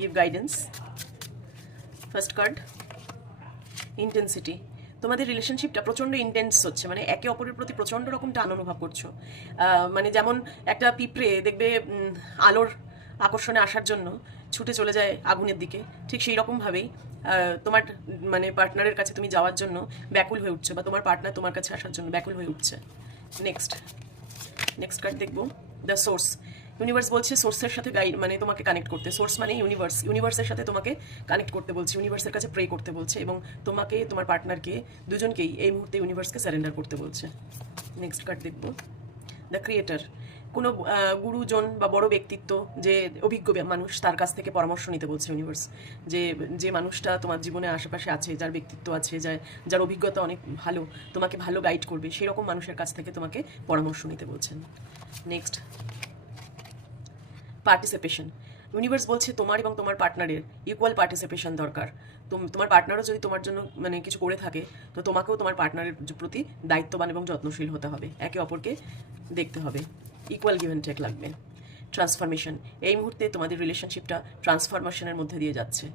Give guidance. First card, intensity. তোমাদের রিলেশনশিপটা প্রচণ্ড intense হচ্ছে, মানে একে অপরের প্রতি প্রচণ্ড রকম টান অনুভব করছো। মানে যেমন একটা পিঁপড়ে দেখবে আলোর আকর্ষণে আসার জন্য ছুটে চলে যায় আগুনের দিকে, ঠিক সেই রকমভাবেই তোমার মানে পার্টনারের কাছে তুমি যাওয়ার জন্য ব্যাকুল হয়ে উঠছে, বা তোমার পার্টনার তোমার কাছে আসার জন্য ব্যাকুল হয়ে উঠছে। নেক্সট কার্ড দেখবো, দ্য সোর্স। ইউনিভার্স বলছে সোর্সের সাথে গাইড, মানে তোমাকে কানেক্ট করতে। সোর্স মানে ইউনিভার্সের সাথে তোমাকে কানেক্ট করতে বলছে, ইউনিভার্সের কাছে প্রে করতে বলছে, এবং তোমাকে তোমার পার্টনারকে দুজনকেই এই মুহূর্তে ইউনিভার্সকে সারেন্ডার করতে বলছে। নেক্সট কার্ড দেখবো, দ্য ক্রিয়েটার। কোনো গুরুজন বা বড় ব্যক্তিত্ব, যে অভিজ্ঞ মানুষ, তার কাছ থেকে পরামর্শ নিতে বলছে ইউনিভার্স। যে মানুষটা তোমার জীবনে আশেপাশে আছে, যার ব্যক্তিত্ব আছে, যার অভিজ্ঞতা অনেক ভালো, তোমাকে ভালো গাইড করবে, সেই রকম মানুষের কাছ থেকে তোমাকে পরামর্শ নিতে বলছেন। Next, participation. ইউনিভার্স বলছে তোমার এবং তোমার পার্টনারের ইকুয়াল পার্টিসিপেশন দরকার। তোমার পার্টনারও যদি তোমার জন্য মানে কিছু করে থাকে, তো তোমাকেও তোমার পার্টনারের প্রতি দায়িত্ববান এবং যত্নশীল হতে হবে, একে অপরকে দেখতে হবে, ইকুয়াল গিভ অ্যান্ড টেক লাগবে। ট্রান্সফরমেশন। এই মুহূর্তে তোমাদের রিলেশনশিপটা ট্রান্সফরমেশনের মধ্যে দিয়ে যাচ্ছে।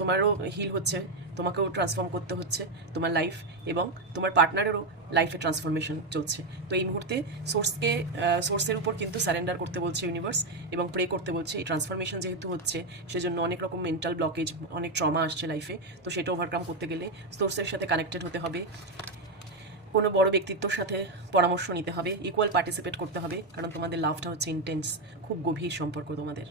তোমারও হিল হচ্ছে, তোমাকেও ট্রান্সফর্ম করতে হচ্ছে তোমার লাইফ, এবং তোমার পার্টনারেরও লাইফে ট্রান্সফরমেশন চলছে। তো এই মুহূর্তে সোর্সের উপর কিন্তু সারেন্ডার করতে বলছে ইউনিভার্স, এবং প্রে করতে বলছে। এই ট্রান্সফরমেশন যেহেতু হচ্ছে, সেজন্য অনেক রকম মেন্টাল ব্লকেজ, অনেক ট্রমা আসছে লাইফে, তো সেটা ওভারকাম করতে গেলে সোর্সের সাথে কানেক্টেড হতে হবে, কোনো বড় ব্যক্তিত্বর সাথে পরামর্শ নিতে হবে, ইকুয়াল পার্টিসিপেট করতে হবে, কারণ তোমাদের লাভটা হচ্ছে ইন্টেন্স, খুব গভীর সম্পর্ক তোমাদের।